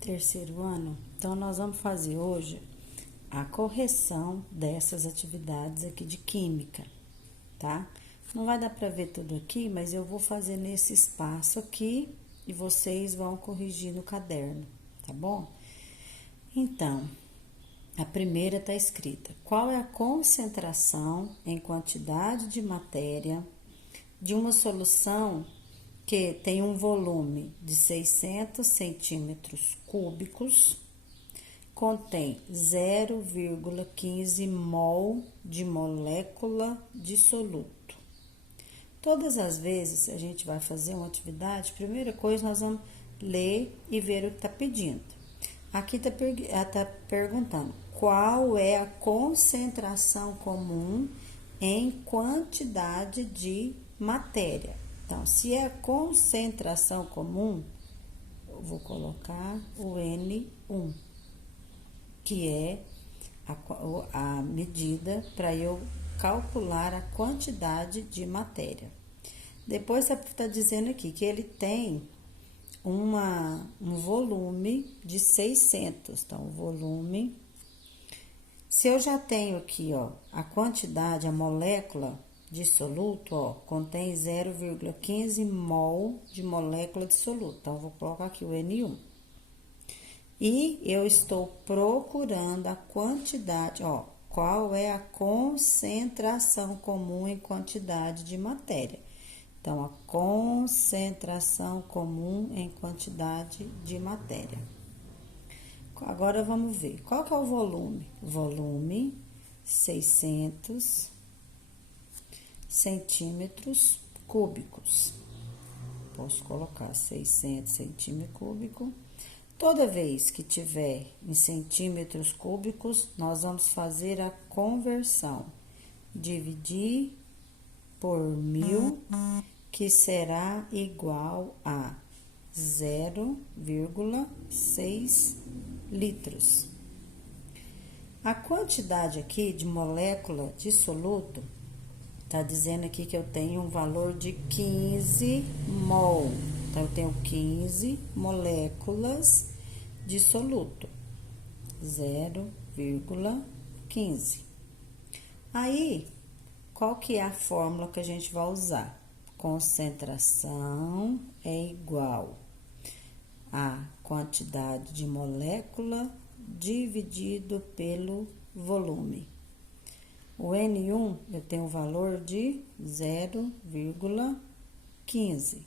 Terceiro ano. Então, nós vamos fazer hoje a correção dessas atividades aqui de química, tá? Não vai dar para ver tudo aqui, mas eu vou fazer nesse espaço aqui e vocês vão corrigir no caderno, tá bom? Então, a primeira tá escrita: qual é a concentração em quantidade de matéria de uma solução que tem um volume de 600 centímetros cúbicos, contém 0,15 mol de molécula de soluto. Todas as vezes a gente vai fazer uma atividade, primeira coisa nós vamos ler e ver o que está pedindo. Aqui tá perguntando qual é a concentração comum em quantidade de matéria. Então, se é a concentração comum, eu vou colocar o N1, que é a medida para eu calcular a quantidade de matéria. Depois está dizendo aqui que ele tem um volume de 600. Então, o volume... Se eu já tenho aqui, ó, a quantidade, a molécula de soluto, ó, contém 0,15 mol de molécula de soluto. Então, eu vou colocar aqui o N1. E eu estou procurando a quantidade, ó, qual é a concentração comum em quantidade de matéria. Então, a concentração comum em quantidade de matéria. Agora, vamos ver. Qual que é o volume? Volume, 600 centímetros cúbicos. Posso colocar 600 centímetros cúbicos. Toda vez que tiver em centímetros cúbicos, nós vamos fazer a conversão. Dividir por 1000, que será igual a 0,6 litros. A quantidade aqui de molécula de soluto tá dizendo aqui que eu tenho um valor de 15 mol. Então, eu tenho 15 moléculas de soluto. 0,15. Aí, qual que é a fórmula que a gente vai usar? Concentração é igual a quantidade de molécula dividido pelo volume. O N1 eu tenho o valor de 0,15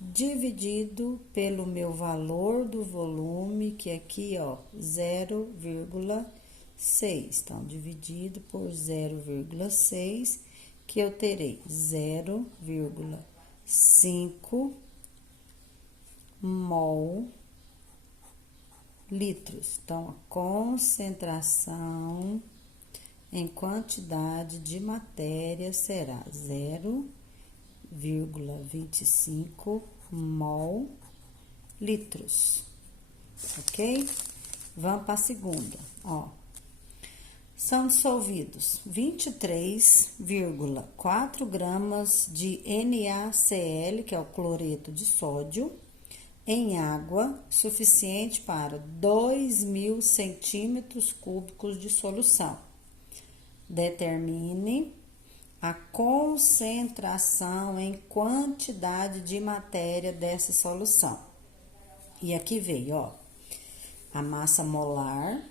dividido pelo meu valor do volume, que é aqui, ó, 0,6. Então, dividido por 0,6, que eu terei 0,5 mol litros. Então, a concentração em quantidade de matéria será 0,25 mol litros, ok? Vamos para a segunda, ó. São dissolvidos 23,4 gramas de NaCl, que é o cloreto de sódio, em água suficiente para 2.000 centímetros cúbicos de solução. Determine a concentração em quantidade de matéria dessa solução. E aqui veio, ó, a massa molar,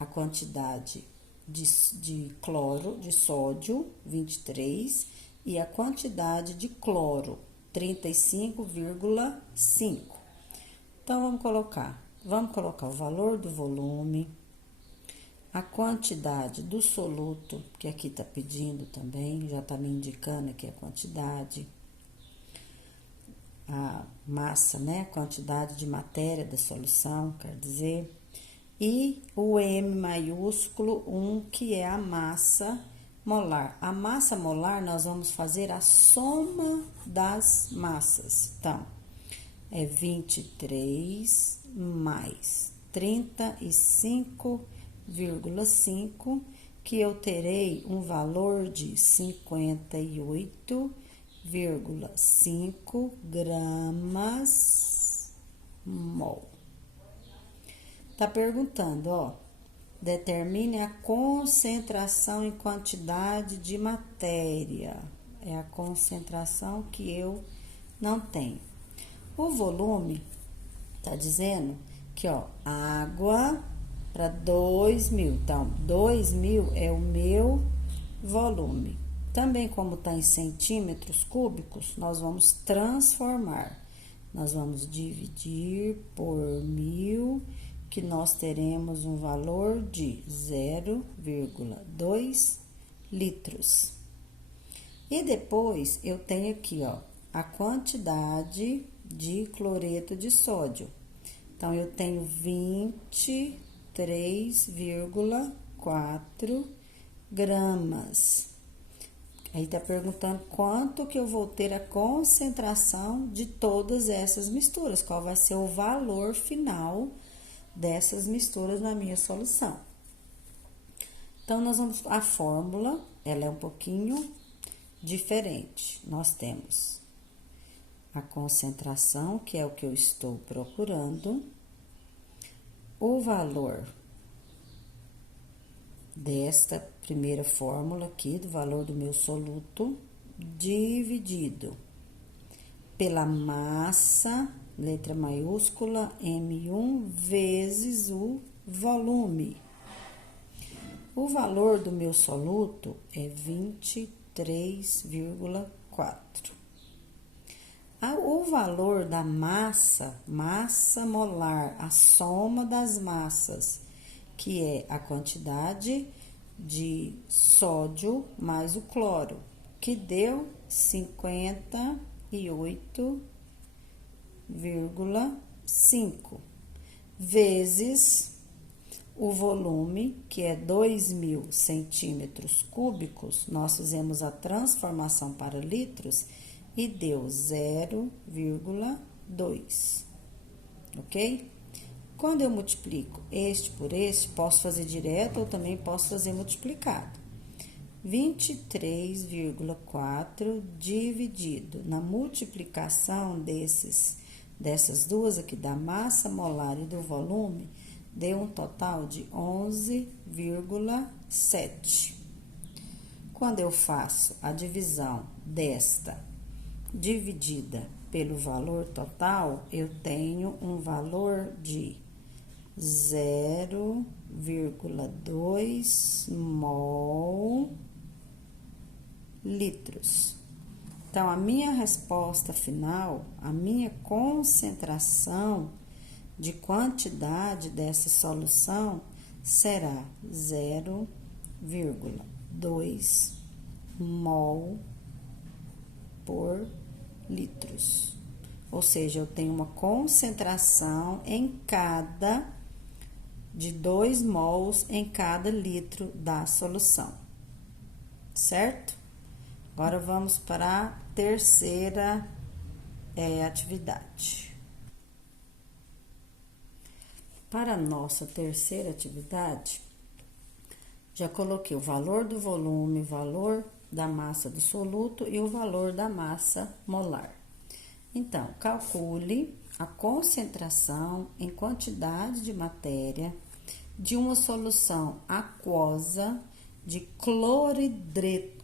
a quantidade de cloro, de sódio, 23, e a quantidade de cloro, 35,5. Então, vamos colocar o valor do volume, a quantidade do soluto, que aqui tá pedindo também, já tá me indicando aqui a quantidade, a massa, né, quantidade de matéria da solução, quer dizer, e o M maiúsculo 1, que é a massa molar. A massa molar, nós vamos fazer a soma das massas. Então, é 23 mais 35,5, que eu terei um valor de 58,5 gramas mol. Tá perguntando, ó, determine a concentração em quantidade de matéria. É a concentração que eu não tenho. O volume tá dizendo que, ó, água para 2.000. Então, 2.000 é o meu volume. Também, como tá em centímetros cúbicos, nós vamos transformar. Nós vamos dividir por 1.000, que nós teremos um valor de 0,2 litros. E depois, eu tenho aqui, ó, a quantidade de cloreto de sódio. Então, eu tenho 23,4 gramas. Aí tá perguntando quanto que eu vou ter a concentração de todas essas misturas, qual vai ser o valor final dessas misturas na minha solução. Então, a fórmula, ela é um pouquinho diferente. Nós temos a concentração, que é o que eu estou procurando, o valor desta primeira fórmula aqui, do valor do meu soluto, dividido pela massa, letra maiúscula, M1, vezes o volume. O valor do meu soluto é 23,4. O valor da massa molar, a soma das massas, que é a quantidade de sódio mais o cloro, que deu 58,5, vezes o volume, que é 2.000 centímetros cúbicos. Nós fizemos a transformação para litros e deu 0,2, ok? Quando eu multiplico este por este, posso fazer direto ou também posso fazer multiplicado. 23,4 dividido na multiplicação dessas duas aqui, da massa molar e do volume, deu um total de 11,7. Quando eu faço a divisão desta dividida pelo valor total, eu tenho um valor de 0,2 mol litros. Então, a minha resposta final, a minha concentração de quantidade dessa solução será 0,2 mol por litros. Ou seja, eu tenho uma concentração de 2 mols em cada litro da solução, certo? Agora, vamos para a terceira atividade. Para a nossa terceira atividade, já coloquei o valor do volume, o valor da massa do soluto e o valor da massa molar. Então, calcule a concentração em quantidade de matéria de uma solução aquosa de cloridreto,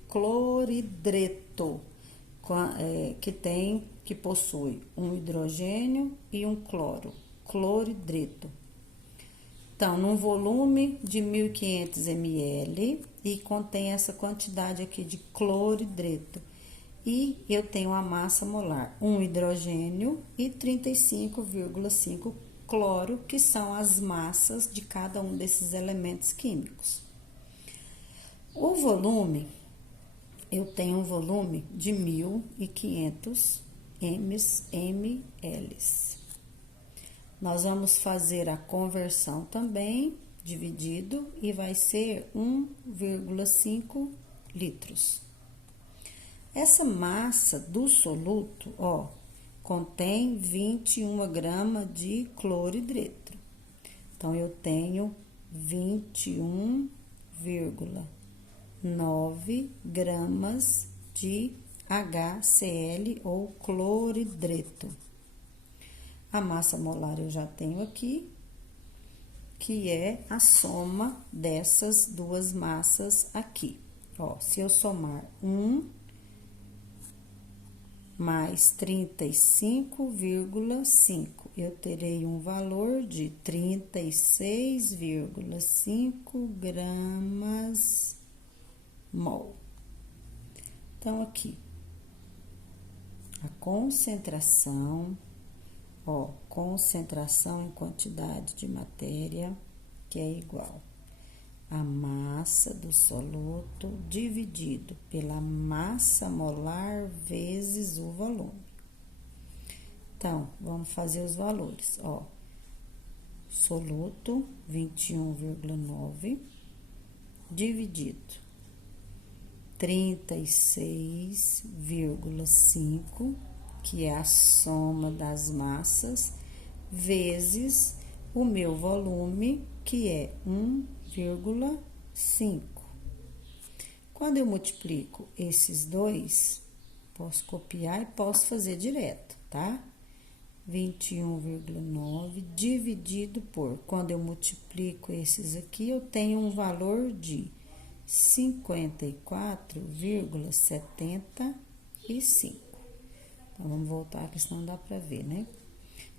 que possui um hidrogênio e um cloro, cloridreto. Então, num volume de 1.500 ml e contém essa quantidade aqui de cloridreto. E eu tenho a massa molar, 1 hidrogênio e 35,5 cloro, que são as massas de cada um desses elementos químicos. O volume, eu tenho um volume de 1.500 ml. Nós vamos fazer a conversão também, dividido, e vai ser 1,5 litros. Essa massa do soluto, ó, contém 21 gramas de cloridreto. Então, eu tenho 21,9 gramas de HCl ou cloridreto. A massa molar eu já tenho aqui. que é a soma dessas duas massas aqui. Ó, se eu somar 1 mais 35,5, eu terei um valor de 36,5 gramas mol. Então, aqui, a concentração, ó, concentração em quantidade de matéria, que é igual a massa do soluto dividido pela massa molar vezes o volume. Então, vamos fazer os valores, ó. Soluto 21,9 dividido 36,5, que é a soma das massas, vezes o meu volume, que é 1,5. Quando eu multiplico esses dois, posso copiar e posso fazer direto, tá? 21,9 dividido por, quando eu multiplico esses aqui, eu tenho um valor de 54,75. Então, vamos voltar aqui, senão não dá pra ver, né?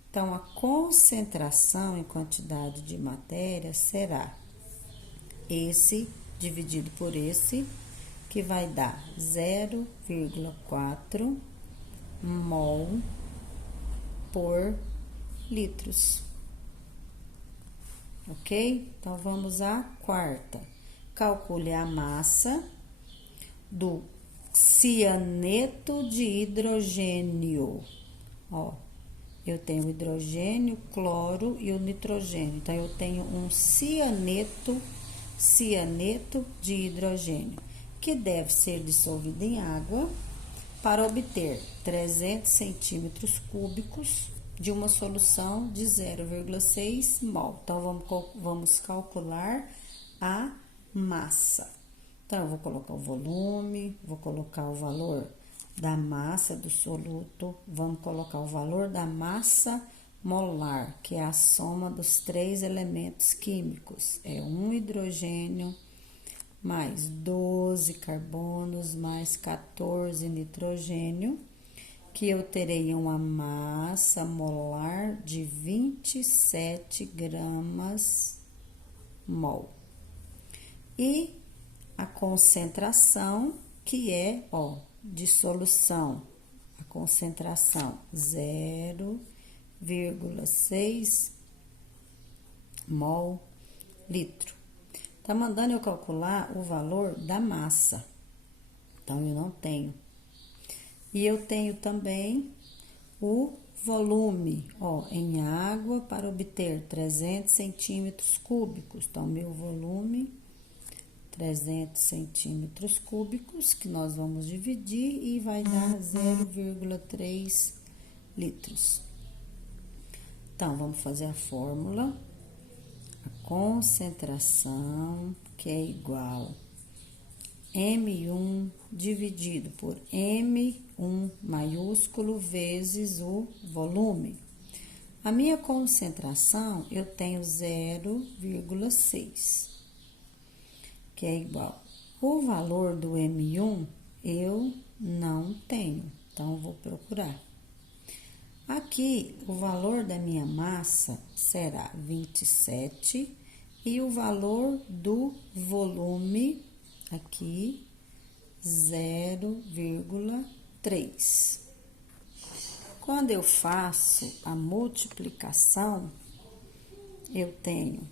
Então, a concentração em quantidade de matéria será esse dividido por esse, que vai dar 0,4 mol por litros. Ok? Então, vamos à quarta. Calcule a massa do cianeto de hidrogênio. Ó, eu tenho o hidrogênio, cloro e o nitrogênio. Então, eu tenho um cianeto de hidrogênio, que deve ser dissolvido em água para obter 300 centímetros cúbicos de uma solução de 0,6 mol. Então, vamos calcular a massa. Então, eu vou colocar o volume, vou colocar o valor da massa do soluto, vamos colocar o valor da massa molar, que é a soma dos 3 elementos químicos. É 1 hidrogênio, mais 12 carbonos, mais 14 nitrogênio, que eu terei uma massa molar de 27 gramas mol. E a concentração, que é, ó, de solução, a concentração 0,6 mol litro. Tá mandando eu calcular o valor da massa. Então, eu não tenho. E eu tenho também o volume, ó, em água para obter 300 centímetros cúbicos. Então, meu volume, 300 centímetros cúbicos, que nós vamos dividir e vai dar 0,3 litros. Então, vamos fazer a fórmula. A concentração, que é igual M1 dividido por M1 maiúsculo vezes o volume. A minha concentração, eu tenho 0,6, que é igual. O valor do M1, eu não tenho, então, eu vou procurar. Aqui, o valor da minha massa será 27 e o valor do volume, aqui, 0,3. Quando eu faço a multiplicação, eu tenho,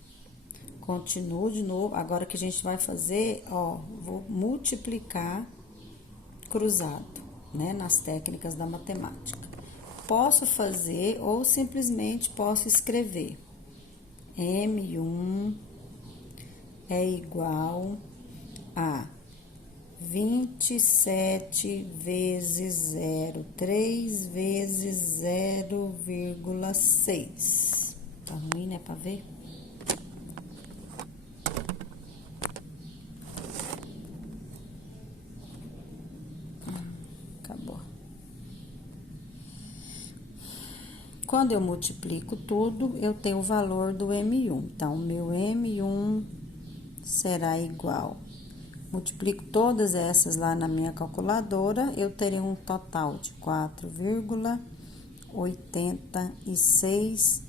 continuo de novo, agora que a gente vai fazer, ó, vou multiplicar cruzado, né, nas técnicas da matemática. Posso fazer ou simplesmente posso escrever M1 é igual a 27 vezes 0,3 vezes 0,6. Tá ruim, né, pra ver? Quando eu multiplico tudo, eu tenho o valor do M1. Então, o meu M1 será igual. Multiplico todas essas lá na minha calculadora, eu terei um total de 4,86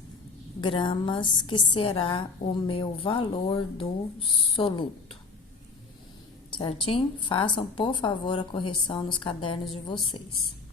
gramas, que será o meu valor do soluto. Certinho? Façam, por favor, a correção nos cadernos de vocês.